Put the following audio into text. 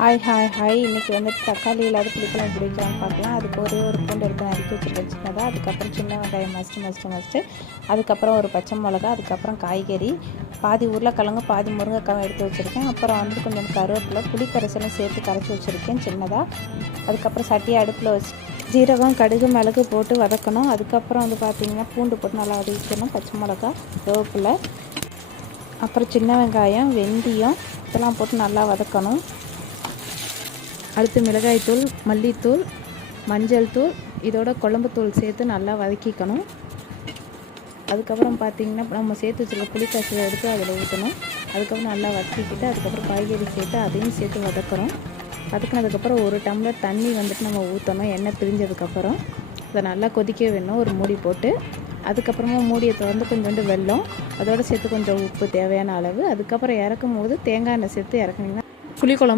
Hi hi hi இன்றைக்கி வந்துட்டு தக்காளி இல்லாத புளிக்குழம்பு எப்படி வைக்கலாம்னு பார்க்கலாம். அதுக்கு ஒரே ஒரு பூண்டு எடுத்து நறுக்கி வச்சுருக்கேன் சின்னதாக. அதுக்கப்புறம் சின்ன வெங்காயம் மஸ்ட்டு அதுக்கப்புறம் ஒரு பச்சை மிளகா, அதுக்கப்புறம் காய்கறி, பாதி உருளைக்கிழங்கு பாதி முருங்கைக்காவும் எடுத்து வச்சுருக்கேன். அப்புறம் வந்து கொஞ்சம் கருவேப்பிலை, புளி கரைசலும் சேர்த்து கரைச்சி வச்சுருக்கேன் சின்னதாக. அதுக்கப்புறம் சட்டியை அடுப்பில் வச்சு ஜீரகம், கடுகு, மிளகு போட்டு வதக்கணும். அதுக்கப்புறம் வந்து பார்த்திங்கன்னா பூண்டு போட்டு நல்லா வதக்கிக்கணும். பச்சை மிளகா, கருவேப்பிலை, அப்புறம் சின்ன வெங்காயம், வெந்தயம் இதெல்லாம் போட்டு நல்லா வதக்கணும். அடுத்து மிளகாய்த்தூள், மல்லித்தூள், மஞ்சள் தூள், இதோட குழம்புத்தூள் சேர்த்து நல்லா வதக்கிக்கணும். அதுக்கப்புறம் பார்த்திங்கன்னா நம்ம சேர்த்து வச்சுருக்க புளிக்காய்ச்சலை எடுத்து அதில் ஊற்றணும். அதுக்கப்புறம் நல்லா வதக்கிக்கிட்டு அதுக்கப்புறம் காய்கறி சேர்த்து அதையும் சேர்த்து வதக்குறோம். வதக்கினதுக்கப்புறம் ஒரு டம்ளர் தண்ணி வந்துட்டு நம்ம ஊற்றணும். எண்ணெய் பிரிஞ்சதுக்கப்புறம் அதை நல்லா கொதிக்க வேணும் ஒரு மூடி போட்டு. அதுக்கப்புறமா மூடியை திறந்து கொஞ்சோண்டு வெல்லம், அதோடு சேர்த்து கொஞ்சம் உப்பு தேவையான அளவு. அதுக்கப்புறம் இறக்கும் போது தேங்காய் எண்ணெய் சேர்த்து இறக்குனீங்கன்னா புளிக்குழம்பு